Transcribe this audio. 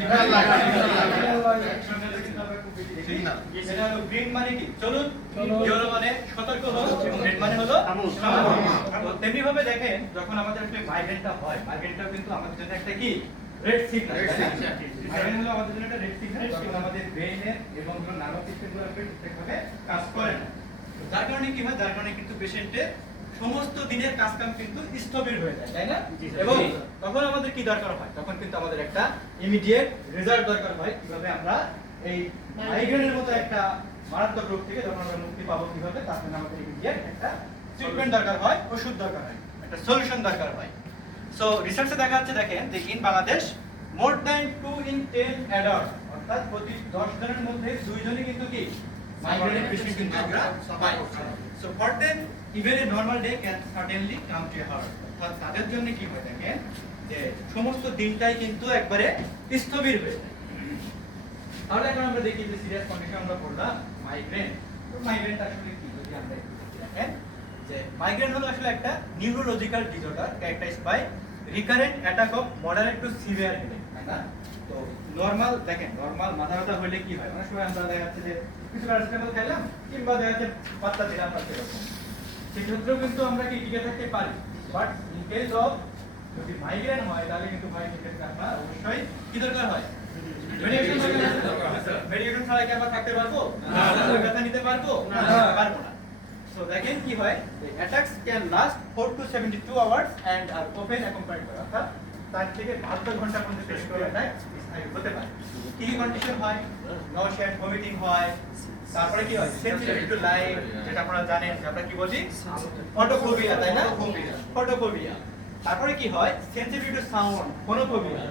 Signal light signal এটা হলো green মানে কি চলুন, ইয়েলো মানে সতর্ক হও, এবং রেড মানে হলো থামো। তেমনি ভাবে দেখেন যখন আমাদের আসলে মাইগ্রেনটা হয়, মাইগ্রেনটাও কিন্তু আমাদের জন্য একটা কি রেড সিগন্যাল। মাইগ্রেন হলো আমাদের জন্য একটা রেড সিগন্যাল, যখন আমাদের ব্রেইনের এবং নার্ভাস সিস্টেমগুলো ঠিকঠাকভাবে কাজ করে না। যার কারণে কি হয়, যার কারণে কিন্তু পেশেন্টের সমস্ত দিনের কাজকাম কিন্তু স্থবির হয়ে যায়, তাই না? এবং তখন আমাদের কি দরকার হয়, তখন কিন্তু আমাদের একটা ইমিডিয়েট রেজাল্ট দরকার হয়, কিভাবে আমরা এই মাইগ্রেনের মতো একটা মারাত্মক রোগ থেকে যখন আমরা মুক্তি পাবো কিভাবে, তার জন্য আমাদের ইমিডিয়েট একটা ট্রিটমেন্ট দরকার হয়, ওষুধ দরকার হয়, একটা সলিউশন দরকার হয়। সো রিসার্চে দেখা যাচ্ছে, দেখেন যে in Bangladesh more than 2 in 10 adult, অর্থাৎ প্রতি 10 জনের মধ্যে 2 জনই কিন্তু কি মাইগ্রেনের পেশেন্ট কিন্তু আমরা পাই। So for them even a normal day can suddenly come to hurt, অর্থাৎ তাদের জন্য কি হয় দেখেন যে সমস্ত দিনটাই কিন্তু একবারে স্থবির হয়ে যায়। তাহলে এখন আমরা দেখি যে সিরিয়াস কন্ডিশন আমরা বললাম মাইগ্রেন। তো মাইগ্রেনটা আসলে কি, যদি আমরা একটু দেখেন যে মাইগ্রেন হলো আসলে একটা neurological disorder characterised by recurrent attack of moderate to severe headache, তাই না? তো নরমাল দেখেন, নরমাল মাথা ব্যথা হলে কি হয়, অনেক সময় আমরা দেখা যাচ্ছে যে কিছু প্যারাসিটামল খেলাম কিংবা দেখা যাচ্ছে পাত্তা দিলাম বা সেরকম, সেক্ষেত্রেও কিন্তু আমরা কি টিকে থাকতে পারি। বাট ইন কেস অফ যদি মাইগ্রেন হয়, তাহলে কিন্তু ভাই সেক্ষেত্রে আপনার অবশ্যই কি দরকার হয়, মেডিকেশন দরকার হয়। মেডিকেশন ছাড়া কি আমরা থাকতে পারবো না? ব্যথা নিতে পারবো না? পারবো না। সো দেখেন কি হয়, attacks can last 4 to 72 hours and are often accompanied by, অর্থাৎ 4 থেকে 72 ঘন্টা পর্যন্ত পেশেন্ট অ্যাটাক স্থায়ী হতে পারে। কি কি কন্ডিশন হয়, নশিয়া এন্ড ভমিটিং হয়, তারপরে কি হয় সেনসিটিভ টু লাইট, যেটা আপনারা জানেন যে আমরা কি বলি ফটোফোবিয়া, তাই না? ফটোফোবিয়া। তারপরে কি হয় সেনসিটিভ টু সাউন্ড, ফোনোফোবিয়া,